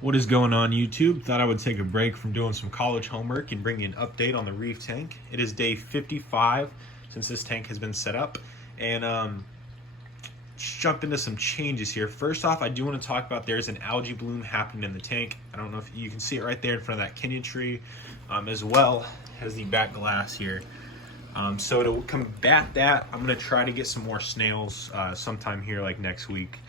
What is going on, YouTube? Thought I would take a break from doing some college homework and bring you an update on the Reef tank. It is day 55 since this tank has been set up, and just jump into some changes here. First off, I do want to talk about there's an algae bloom happening in the tank. I don't know if you can see it right there in front of that Kenyan tree, as well as the back glass here. So to combat that, I'm going to try to get some more snails sometime here like next week.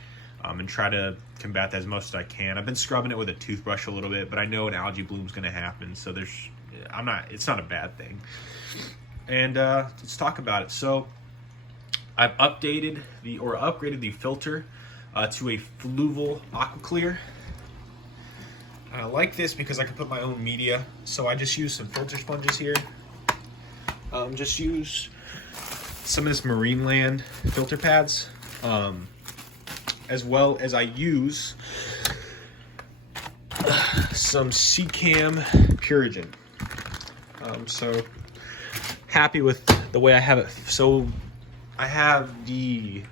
And try to combat that as much as I can. I've been scrubbing it with a toothbrush a little bit, but I know an algae bloom is going to happen, so it's not a bad thing. And let's talk about it. So I've upgraded the filter to a fluval aqua clear. I like this because I can put my own media, so I just use some filter sponges here. Just use some of this Marine Land filter pads. As well as I use some Seacam Purigen. So happy with the way I have it. So I have the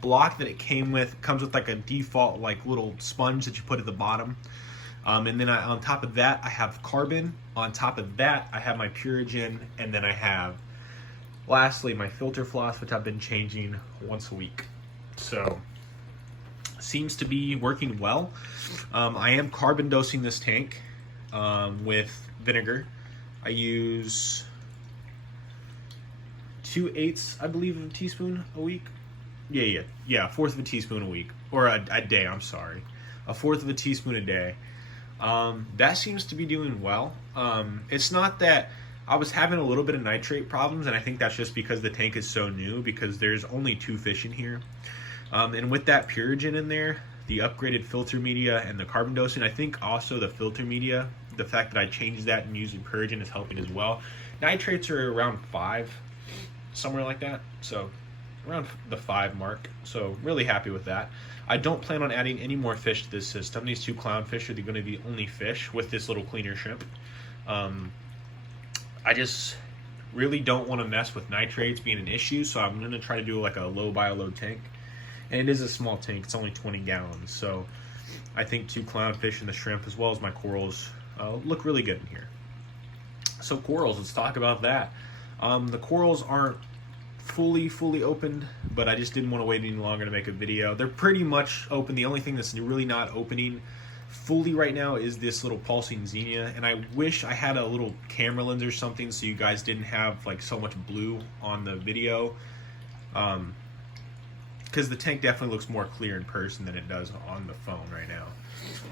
block that it comes with like a default like little sponge that you put at the bottom. And then on top of that, I have carbon. On top of that, I have my Purigen, and then I have, lastly, my filter floss, which I've been changing once a week. So seems to be working well. I am carbon dosing this tank with vinegar. I use 2/8, I believe, of a teaspoon a week. Yeah, a fourth of a teaspoon a week, or a day. I'm sorry, a fourth of a teaspoon a day. That seems to be doing well. It's not that I was having a little bit of nitrate problems, and I think that's just because the tank is so new, because there's only 2 fish in here. And with that Purigen in there, the upgraded filter media and the carbon dosing, I think also the filter media, the fact that I changed that and using Purigen is helping as well. Nitrates are around 5, somewhere like that. So around the 5 mark. So really happy with that. I don't plan on adding any more fish to this system. These 2 clownfish are going to be the only fish with this little cleaner shrimp. I just really don't want to mess with nitrates being an issue, so I'm going to try to do like a low bioload tank. And it is a small tank, it's only 20 gallons. So I think 2 clownfish and the shrimp, as well as my corals, look really good in here. So corals, let's talk about that. The corals aren't fully opened, but I just didn't want to wait any longer to make a video. They're pretty much open. The only thing that's really not opening fully right now is this little pulsing xenia, and I wish I had a little camera lens or something so you guys didn't have like so much blue on the video. Because the tank definitely looks more clear in person than it does on the phone right now.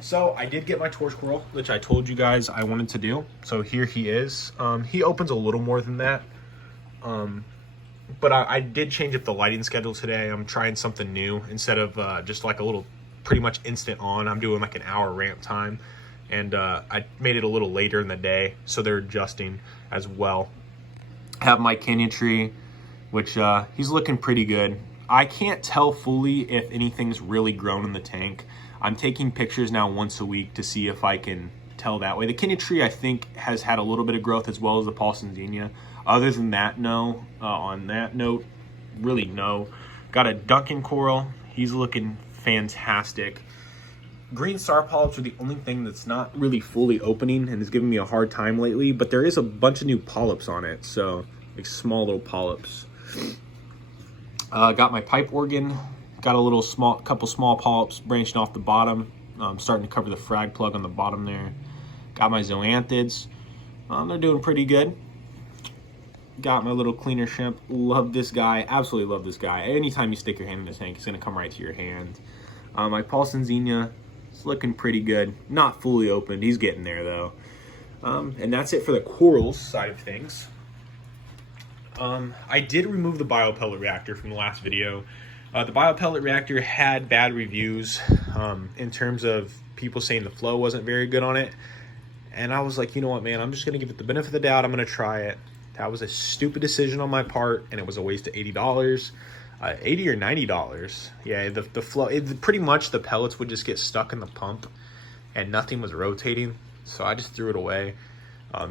So I did get my torch coral, which I told you guys I wanted to do. So here he is. He opens a little more than that. But I did change up the lighting schedule today. I'm trying something new. Instead of just like a little pretty much instant on, I'm doing like an hour ramp time. And I made it a little later in the day, so they're adjusting as well. I have my Kenyan tree, which he's looking pretty good. I can't tell fully if anything's really grown in the tank. I'm taking pictures now once a week to see if I can tell that way. The Kenyan tree, I think, has had a little bit of growth, as well as the Paulson xenia. Other than that, no. On that note, really no. Got a Duncan coral. He's looking fantastic. Green star polyps are the only thing that's not really fully opening and is giving me a hard time lately, but there is a bunch of new polyps on it, so like small little polyps. Got my pipe organ, got a couple small polyps branching off the bottom. Starting to cover the frag plug on the bottom there. Got my zoanthids, they're doing pretty good. Got my little cleaner shrimp. Love this guy, absolutely love this guy. Anytime you stick your hand in this tank, it's gonna come right to your hand. My Paulson xenia is looking pretty good. Not fully opened, he's getting there though. And that's it for the corals side of things. I did remove the Pellet Reactor from the last video. The Pellet Reactor had bad reviews in terms of people saying the flow wasn't very good on it. And I was like, you know what, man, I'm just going to give it the benefit of the doubt. I'm going to try it. That was a stupid decision on my part, and it was a waste of $80. $80 or $90. Yeah, the flow, pretty much the pellets would just get stuck in the pump, and nothing was rotating. So I just threw it away.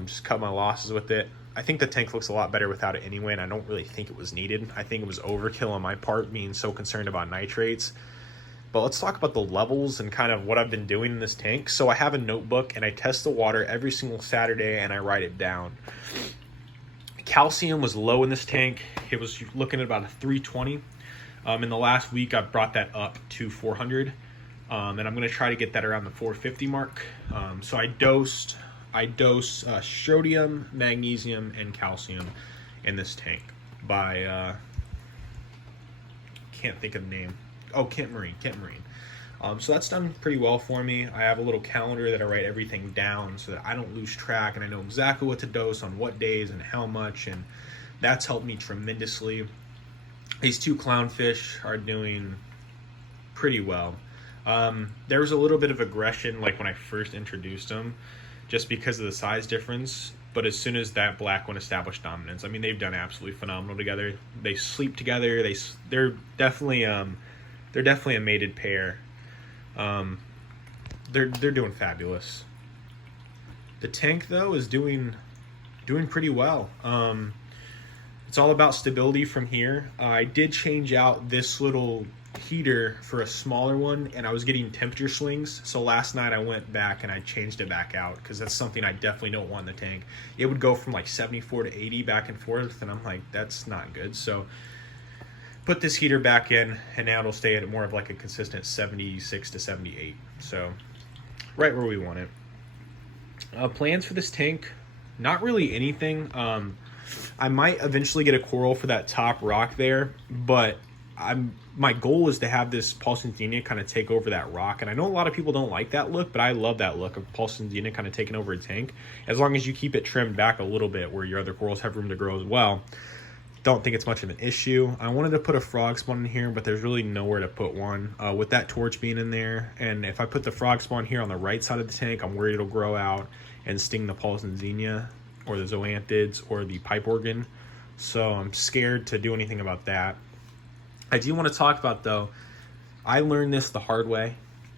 Just cut my losses with it. I think the tank looks a lot better without it anyway, and I don't really think it was needed. I think it was overkill on my part, being so concerned about nitrates. But let's talk about the levels and kind of what I've been doing in this tank. So I have a notebook and I test the water every single Saturday and I write it down. Calcium was low in this tank. It was looking at about a 320. In the last week, I've brought that up to 400. And I'm going to try to get that around the 450 mark. So I dose strontium, magnesium, and calcium in this tank by, can't think of the name. Oh, Kent Marine. So that's done pretty well for me. I have a little calendar that I write everything down so that I don't lose track and I know exactly what to dose on what days and how much, and that's helped me tremendously. These 2 clownfish are doing pretty well. There was a little bit of aggression like when I first introduced them just because of the size difference, but as soon as that black one established dominance, I mean, they've done absolutely phenomenal together. They sleep together. They're definitely a mated pair. They're doing fabulous. The tank though is doing pretty well. It's all about stability from here. I did change out this little heater for a smaller one, and I was getting temperature swings. So last night I went back and I changed it back out because that's something I definitely don't want in the tank. It would go from like 74 to 80 back and forth, and I'm like, that's not good. So put this heater back in, and now it'll stay at more of like a consistent 76 to 78. So right where we want it. Plans for this tank, not really anything. I might eventually get a coral for that top rock there, but my goal is to have this Paulsonzenia kind of take over that rock. And I know a lot of people don't like that look, but I love that look of Paulsonzenia kind of taking over a tank. As long as you keep it trimmed back a little bit where your other corals have room to grow as well. Don't think it's much of an issue. I wanted to put a frog spawn in here, but there's really nowhere to put one with that torch being in there. And if I put the frog spawn here on the right side of the tank, I'm worried it'll grow out and sting the Paulsonzenia or the zoanthids or the pipe organ. So I'm scared to do anything about that. I do want to talk about, though, I learned this the hard way.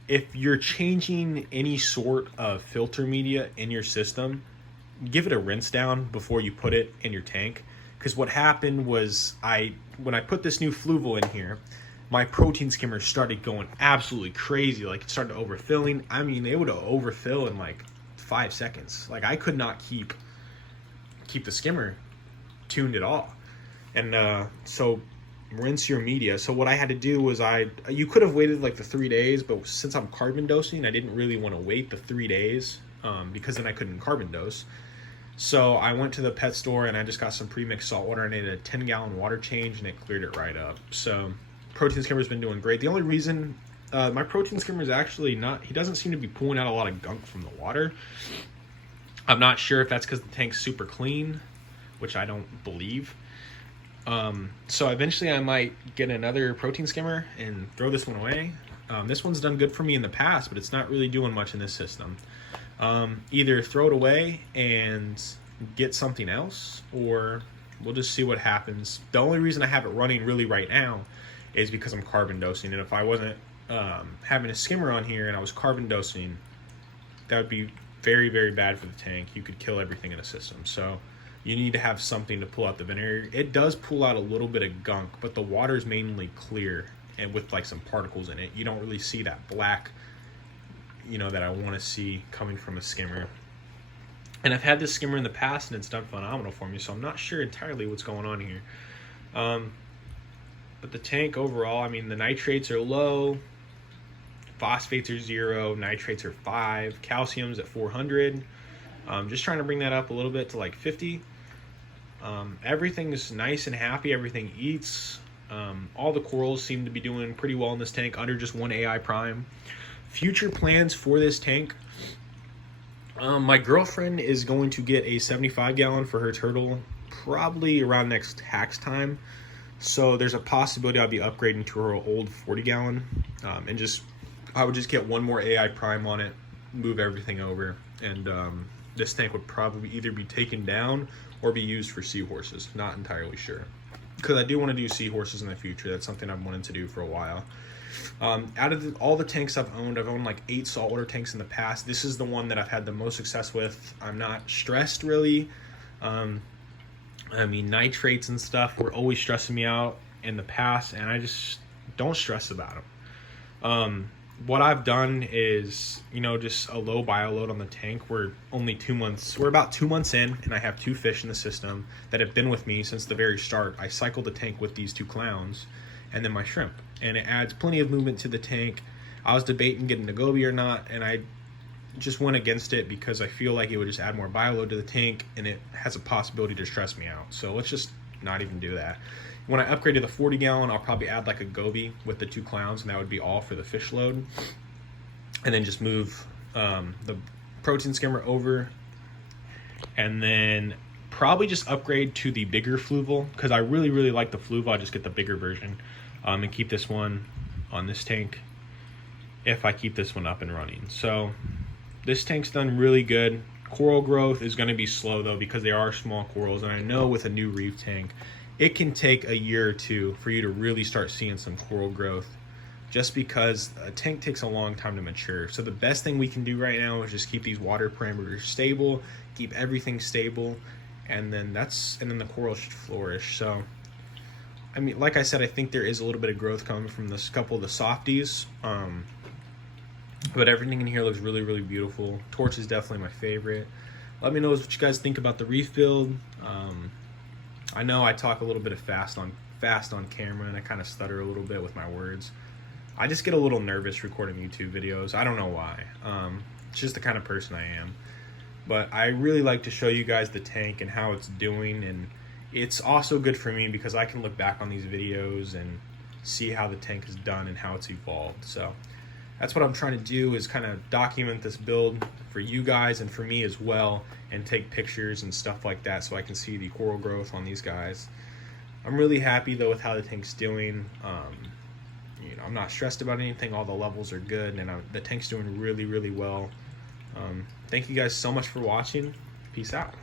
If you're changing any sort of filter media in your system, give it a rinse down before you put it in your tank. Because what happened was when I put this new fluval in here, my protein skimmer started going absolutely crazy. Like, it started overfilling. I mean, it would overfill in like 5 seconds. Like, I could not keep the skimmer tuned at all. And so rinse your media. So what I had to do was you could have waited like the 3 days, but since I'm carbon dosing, I didn't really want to wait the 3 days because then I couldn't carbon dose. So I went to the pet store and I just got some pre-mixed salt water and I did a 10-gallon water change and it cleared it right up. So protein skimmer's been doing great. The only reason my protein skimmer is actually he doesn't seem to be pulling out a lot of gunk from the water. I'm not sure if that's because the tank's super clean, which I don't believe. So eventually I might get another protein skimmer and throw this one away. This one's done good for me in the past, but it's not really doing much in this system. Either throw it away and get something else, or we'll just see what happens. The only reason I have it running really right now is because I'm carbon dosing. And if I wasn't having a skimmer on here and I was carbon dosing, that would be very, very bad for the tank. You could kill everything in a system. So you need to have something to pull out the vinegar. It does pull out a little bit of gunk, but the water is mainly clear and with like some particles in it. You don't really see that black, that I want to see coming from a skimmer. And I've had this skimmer in the past and it's done phenomenal for me, so I'm not sure entirely what's going on here. But the tank overall, I mean, the nitrates are low, phosphates are 0, nitrates are 5, calcium's at 400. Just trying to bring that up a little bit to like 50. Everything's nice and happy. Everything eats. All the corals seem to be doing pretty well in this tank under just one AI prime. Future plans for this tank. My girlfriend is going to get a 75-gallon for her turtle probably around next tax time. So there's a possibility I'll be upgrading to her old 40-gallon. And I would just get one more AI prime on it, move everything over, and this tank would probably either be taken down or be used for seahorses. Not entirely sure. Because I do want to do seahorses in the future. That's something I've wanted to do for a while. Out of all the tanks I've owned like 8 saltwater tanks in the past. This is the one that I've had the most success with. I'm not stressed really. I mean, nitrates and stuff were always stressing me out in the past, and I just don't stress about them. What I've done is, just a low bio load on the tank. We're about 2 months in, and I have 2 fish in the system that have been with me since the very start. I cycled the tank with these 2 clowns and then my shrimp, and it adds plenty of movement to the tank. I was debating getting a goby or not, and I just went against it because I feel like it would just add more bio load to the tank, and it has a possibility to stress me out. So let's just not even do that. When I upgrade to the 40 gallon, I'll probably add like a goby with the 2 clowns, and that would be all for the fish load. And then just move the protein skimmer over, and then probably just upgrade to the bigger fluval, because I really, really like the fluval. I just get the bigger version, and keep this one on this tank if I keep this one up and running. So this tank's done really good. Coral growth is going to be slow though, because they are small corals, and I know with a new reef tank it can take a year or 2 for you to really start seeing some coral growth, just because a tank takes a long time to mature. So the best thing we can do right now is just keep these water parameters stable, keep everything stable, and then the coral should flourish. So I mean, like I said, I think there is a little bit of growth coming from this couple of the softies, but everything in here looks really, really beautiful. Torch is definitely my favorite. Let me know what you guys think about the reef build. I know I talk a little bit of fast on camera, and I kind of stutter a little bit with my words. I just get a little nervous recording YouTube videos. I don't know why. It's just the kind of person I am. But I really like to show you guys the tank and how it's doing, and it's also good for me because I can look back on these videos and see how the tank is done and how it's evolved. So that's what I'm trying to do, is kind of document this build for you guys and for me as well, and take pictures and stuff like that so I can see the coral growth on these guys. I'm really happy though with how the tank's doing. I'm not stressed about anything. All the levels are good, and the tank's doing really, really well. Thank you guys so much for watching. Peace out.